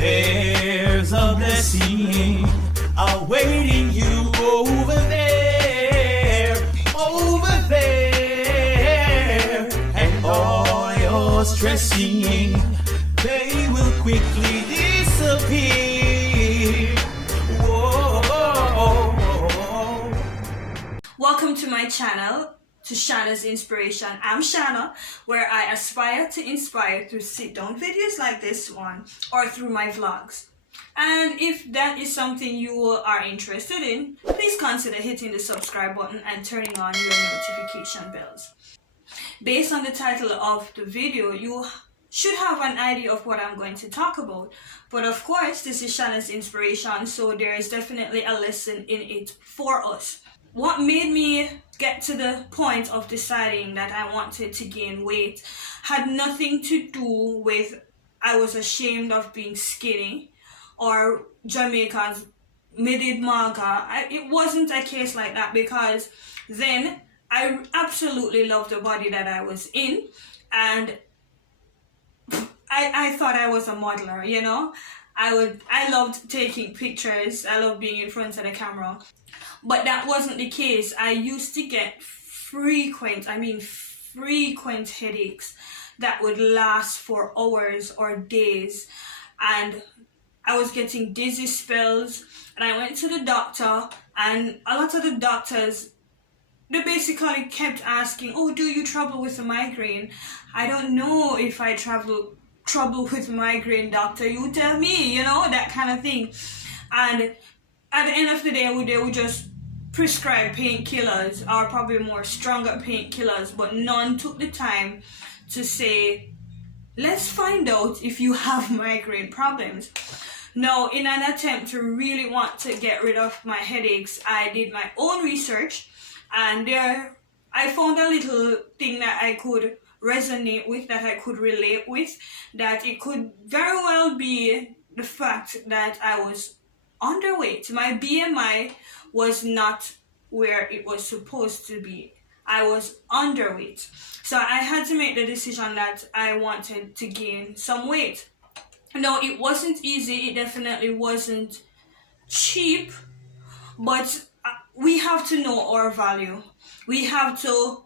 There's a blessing awaiting you over there, and all your stressing, they will quickly disappear. Whoa. Welcome to my channel, to Shanna's Inspiration. I'm Shanna, where I aspire to inspire through sit-down videos like this one or through my vlogs. And if that is something you are interested in, please consider hitting the subscribe button and turning on your notification bells. Based on the title of the video, you should have an idea of what I'm going to talk about. But of course, this is Shanna's Inspiration, so there is definitely a lesson in it for us. What made me get to the point of deciding that I wanted to gain weight had nothing to do with I was ashamed of being skinny or Jamaicans made it maga. It wasn't a case like that, because then I absolutely loved the body that I was in, and I thought I was a modeler, you know. I loved taking pictures. I loved being in front of the camera. But that wasn't the case. I used to get frequent headaches that would last for hours or days. And I was getting dizzy spells. And I went to the doctor, and a lot of the doctors, they basically kept asking, oh, do you trouble with a migraine? I don't know if I trouble with migraine, doctor. You tell me, you know, that kind of thing. And at the end of the day, they would just prescribe painkillers, or probably more stronger painkillers, but none took the time to say, let's find out if you have migraine problems. Now, in an attempt to really want to get rid of my headaches, I did my own research, and there I found a little thing that I could resonate with, that I could relate with, that it could very well be the fact that I was underweight. My BMI was not where it was supposed to be. I was underweight. So I had to make the decision that I wanted to gain some weight. No, it wasn't easy. It definitely wasn't cheap, but we have to know our value. We have to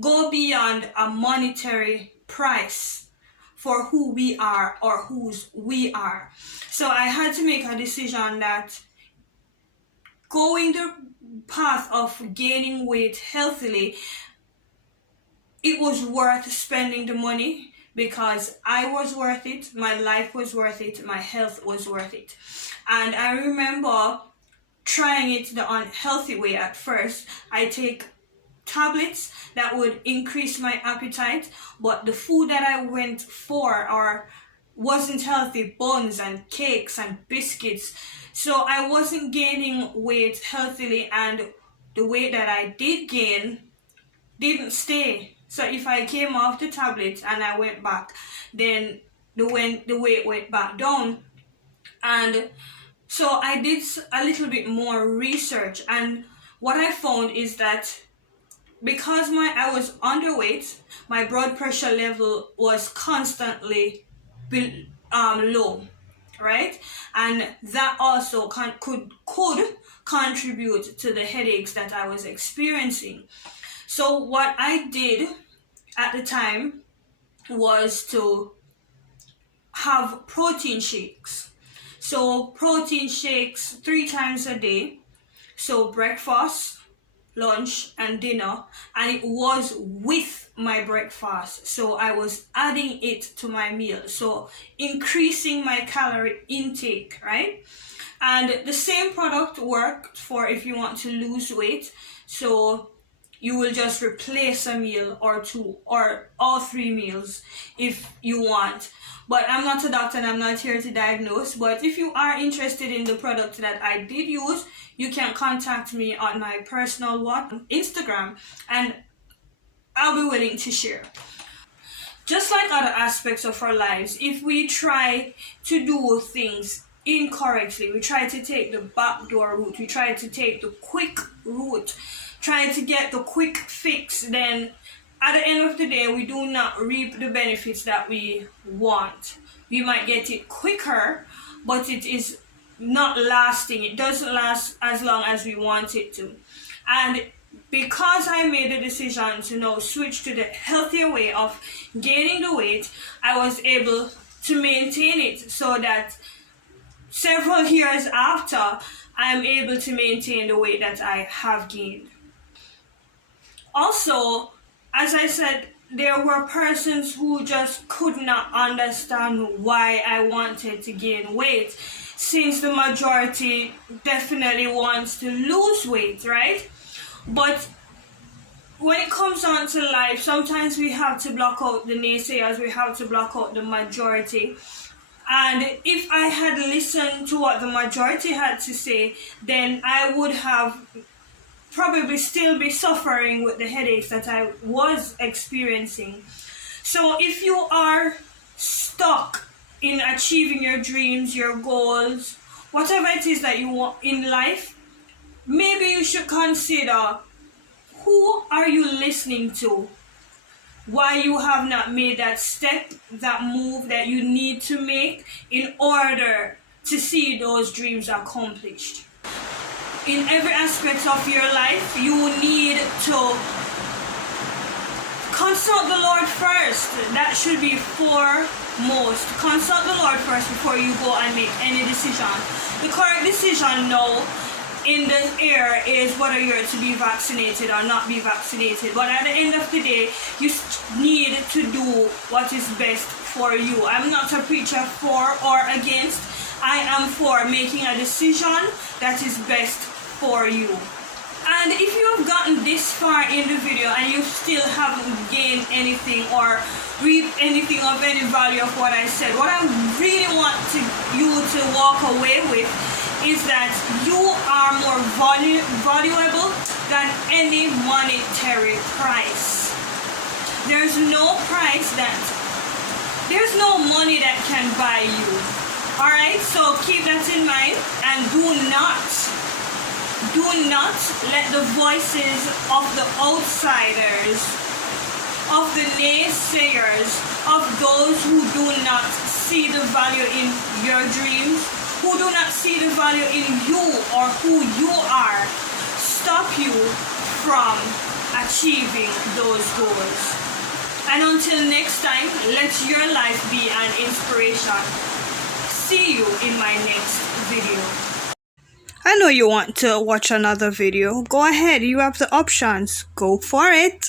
go beyond a monetary price for who we are or whose we are. So I had to make a decision that going the path of gaining weight healthily, it was worth spending the money, because I was worth it, my life was worth it, my health was worth it. And I remember trying it the unhealthy way at first. I take tablets that would increase my appetite, but the food that I went for wasn't healthy, buns and cakes and biscuits. So I wasn't gaining weight healthily, and the weight that I did gain didn't stay. So if I came off the tablet and I went back, then the weight went back down. And so I did a little bit more research, and what I found is that because I was underweight, my blood pressure level was constantly low, right? And that also could contribute to the headaches that I was experiencing. So what I did at the time was to have protein shakes. So protein shakes 3 times a day. So breakfast, lunch and dinner, and it was with my breakfast, so I was adding it to my meal, so increasing my calorie intake, right? And the same product worked for if you want to lose weight. So you will just replace a meal or 2 or all 3 meals if you want. But I'm not a doctor and I'm not here to diagnose. But if you are interested in the product that I did use, you can contact me on my personal Instagram, and I'll be willing to share. Just like other aspects of our lives, if we try to do things incorrectly, we try to take the backdoor route, we try to take the quick route, try to get the quick fix, then at the end of the day, we do not reap the benefits that we want. we might get it quicker, but it is not lasting. It doesn't last as long as we want it to. And because I made the decision to now switch to the healthier way of gaining the weight, I was able to maintain it, so that several years after, I'm able to maintain the weight that I have gained. Also, as I said, there were persons who just could not understand why I wanted to gain weight, since the majority definitely wants to lose weight, right? But when it comes down to life, sometimes we have to block out the naysayers, we have to block out the majority. And if I had listened to what the majority had to say, then I would have probably still be suffering with the headaches that I was experiencing. So if you are stuck in achieving your dreams, your goals, whatever it is that you want in life, maybe you should consider, who are you listening to? Why you have not made that step, that move that you need to make in order to see those dreams accomplished. In every aspect of your life, you need to consult the Lord first. That should be foremost. Consult the Lord first before you go and make any decision. The correct decision now in the air is whether you're to be vaccinated or not be vaccinated. But at the end of the day, you need to do what is best for you. I'm not a preacher for or against. I am for making a decision that is best for you. And if you have gotten this far in the video and you still haven't gained anything or reaped anything of any value of what I said, what I really want you to walk away with is that you are more valuable than any monetary price. There's no money that can buy you. Alright, so keep that in mind, and do not let the voices of the outsiders, of the naysayers, of those who do not see the value in your dreams, who do not see the value in you or who you are, stop you from achieving those goals. And until next time, let your life be an inspiration. See you in my next video. I know you want to watch another video. Go ahead, you have the options. Go for it.